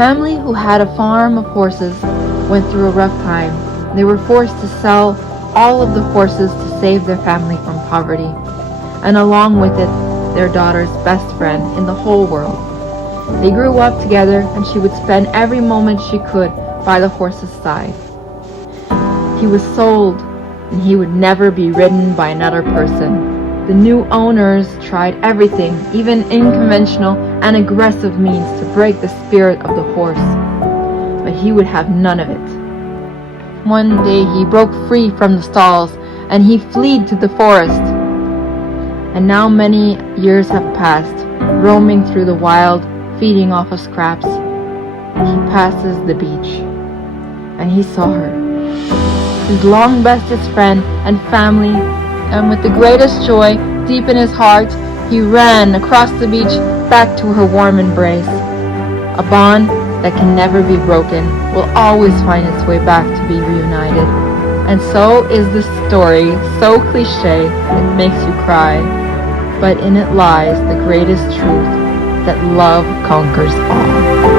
family who had a farm of horses went through a rough time. They were forced to sell all of the horses to save their family from poverty, and along with it, their daughter's best friend in the whole world. They grew up together, and she would spend every moment she could by the horse's side. He was sold, and he would never be ridden by another person. The new owners tried everything, even unconventional and aggressive means, to break the spirit of the horse, but he would have none of it. One day he broke free from the stalls and he fled to the forest. And now many years have passed, roaming through the wild, feeding off of scraps. He passes the beach, and he saw her, his long bestest friend and family, and with the greatest joy deep in his heart, he ran across the beach back to her warm embrace. A bond that can never be broken will always find its way back to be reunited. And so is the story, so cliché it makes you cry, but in it lies the greatest truth, that love conquers all.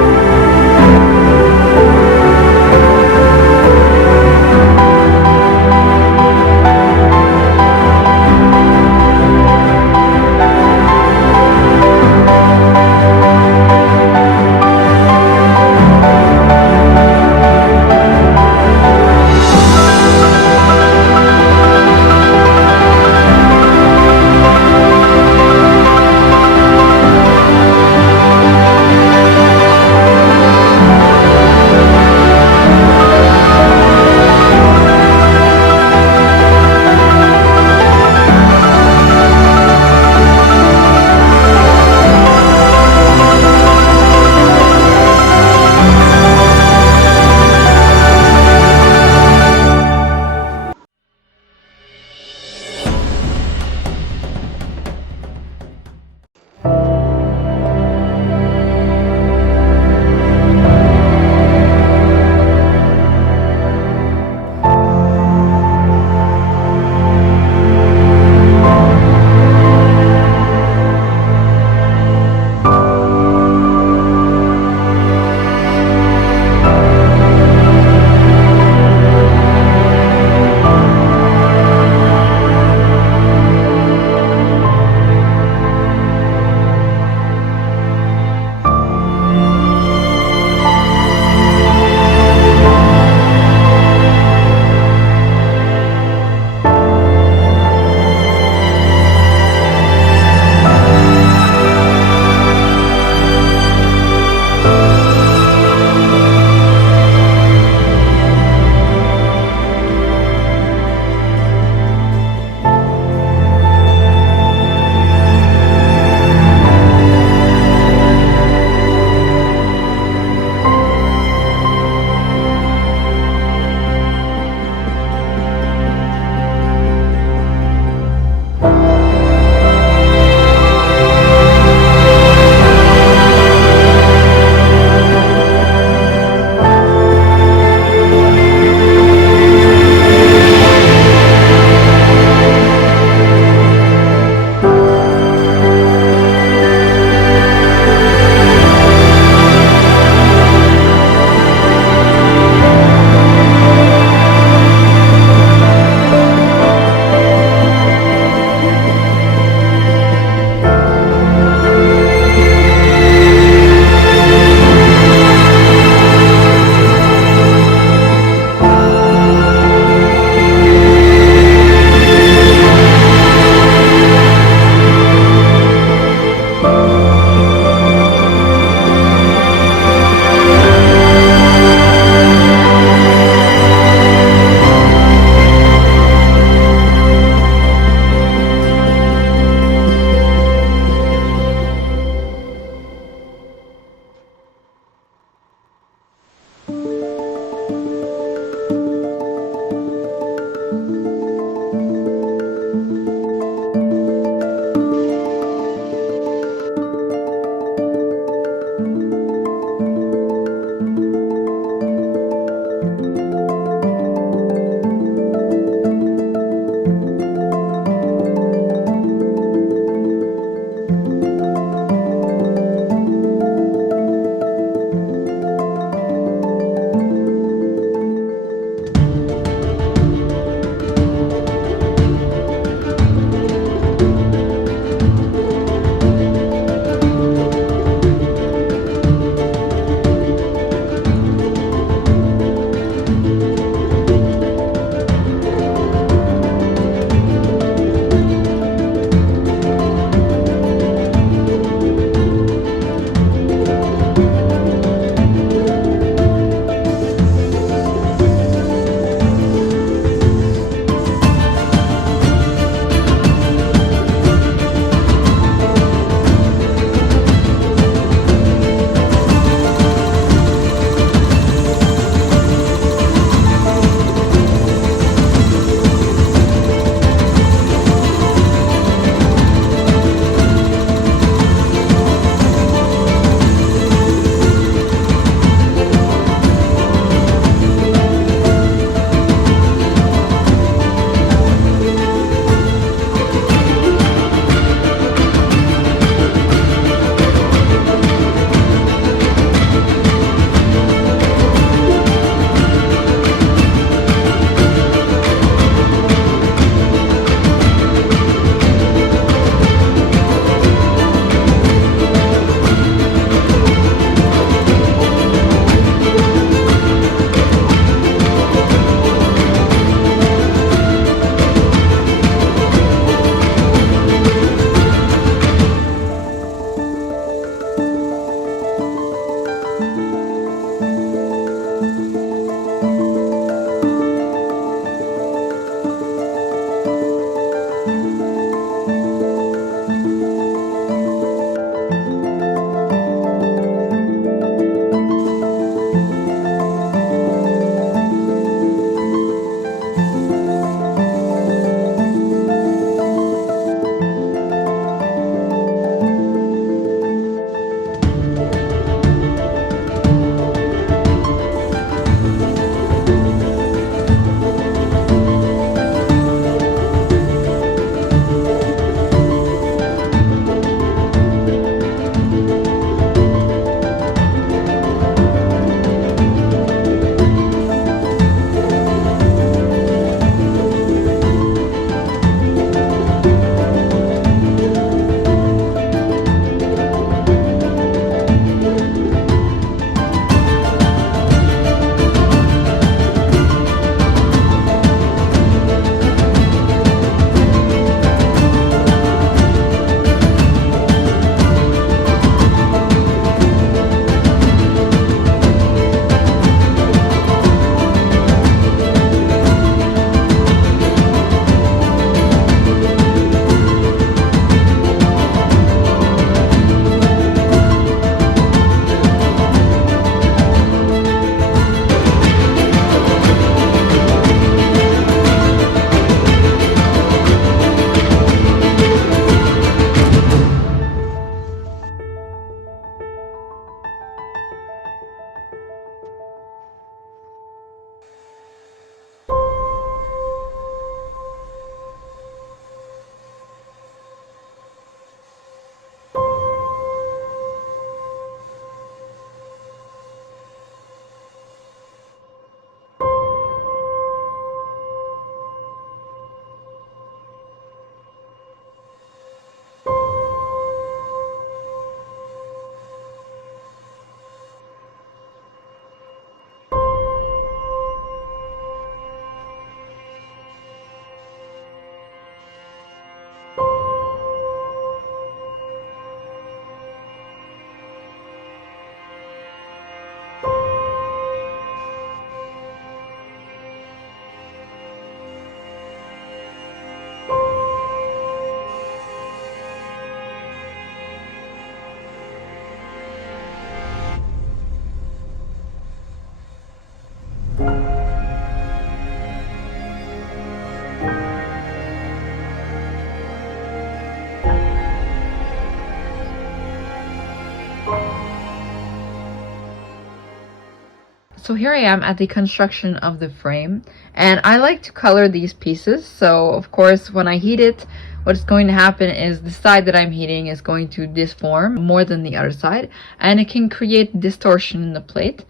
So here I am at the construction of the frame, and I like to color these pieces. So of course when I heat it, what's going to happen is the side that I'm heating is going to disform more than the other side, and it can create distortion in the plate.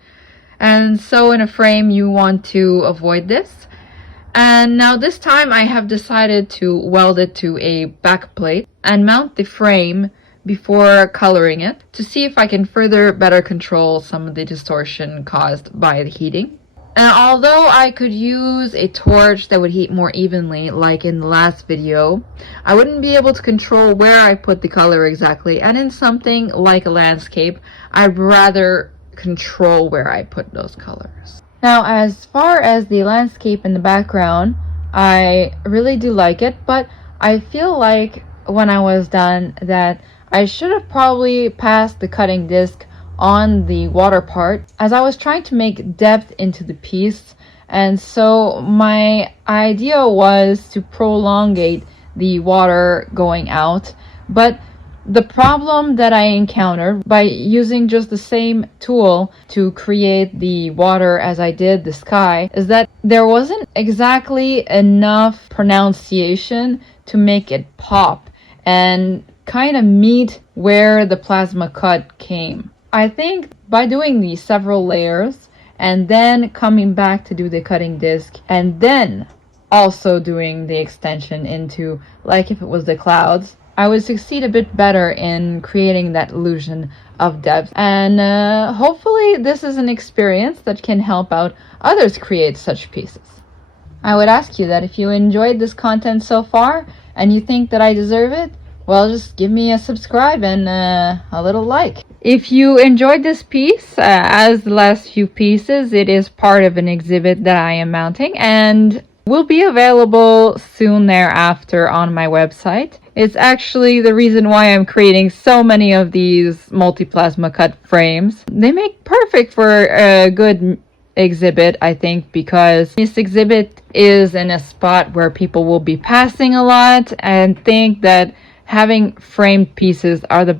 And so in a frame you want to avoid this. And now this time I have decided to weld it to a back plate and mount the frame before coloring it to see if I can further better control some of the distortion caused by the heating. And although I could use a torch that would heat more evenly like in the last video, I wouldn't be able to control where I put the color exactly, and in something like a landscape, I'd rather control where I put those colors. Now, as far as the landscape in the background, I really do like it, but I feel like when I was done that I should have probably passed the cutting disc on the water part, as I was trying to make depth into the piece, and so my idea was to prolongate the water going out. But the problem that I encountered by using just the same tool to create the water as I did the sky is that there wasn't exactly enough pronunciation to make it pop and kind of meet where the plasma cut came. I think by doing these several layers and then coming back to do the cutting disc and then also doing the extension into like if it was the clouds, I would succeed a bit better in creating that illusion of depth. And hopefully this is an experience that can help out others create such pieces. I would ask you that if you enjoyed this content so far and you think that I deserve it, well, just give me a subscribe and a little like. If you enjoyed this piece, as the last few pieces, it is part of an exhibit that I am mounting and will be available soon thereafter on my website. It's actually the reason why I'm creating so many of these multi-plasma cut frames. They make perfect for a good exhibit, I think, because this exhibit is in a spot where people will be passing a lot and think that having framed pieces are the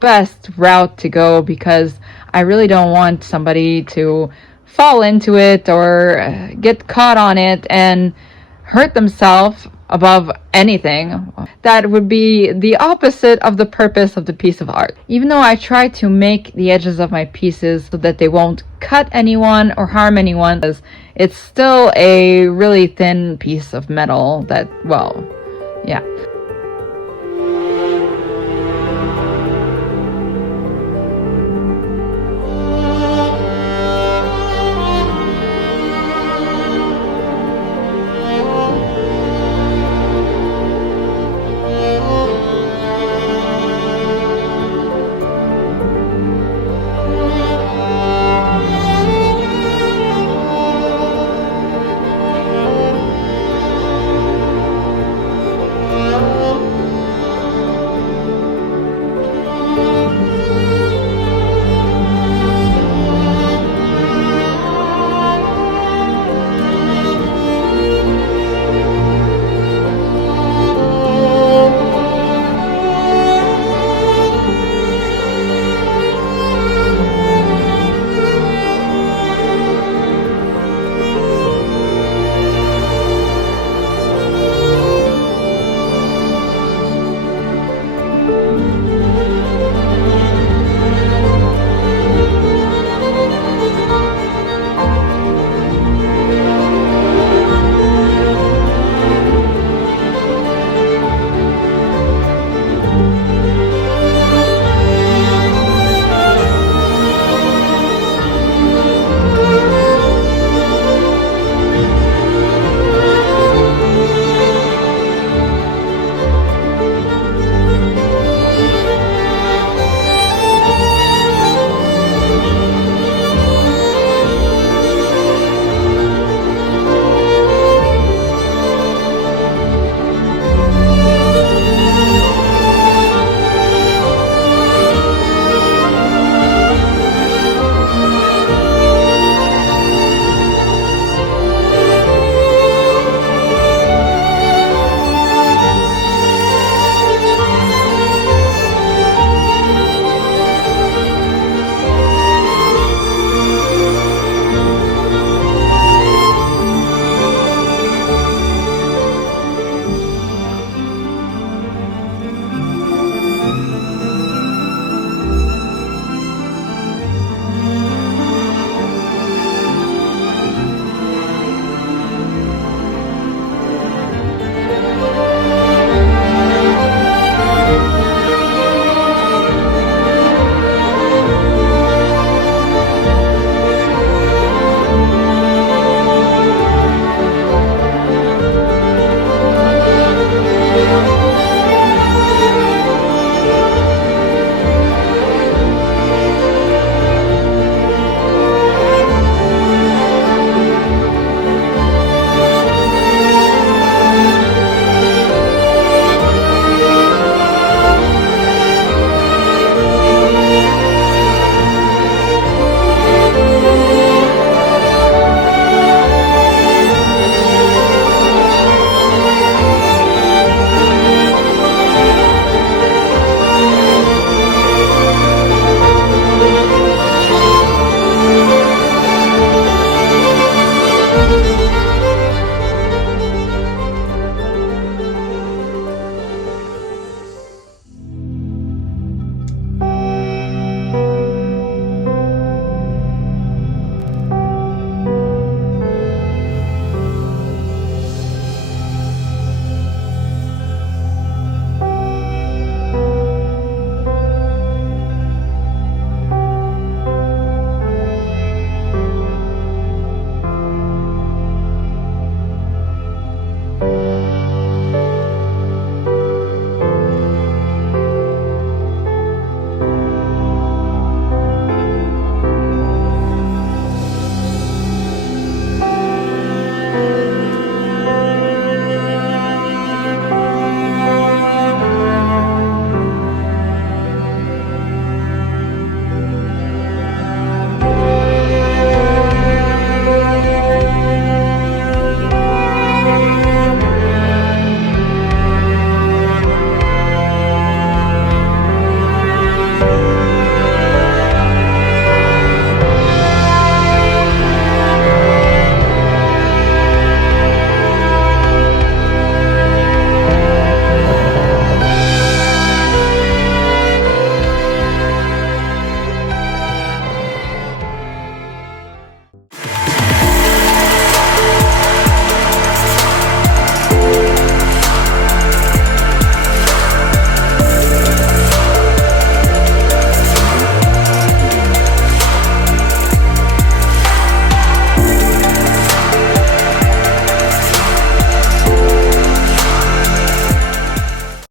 best route to go, because I really don't want somebody to fall into it or get caught on it and hurt themselves above anything. That would be the opposite of the purpose of the piece of art. Even though I try to make the edges of my pieces so that they won't cut anyone or harm anyone, it's still a really thin piece of metal that, well, yeah.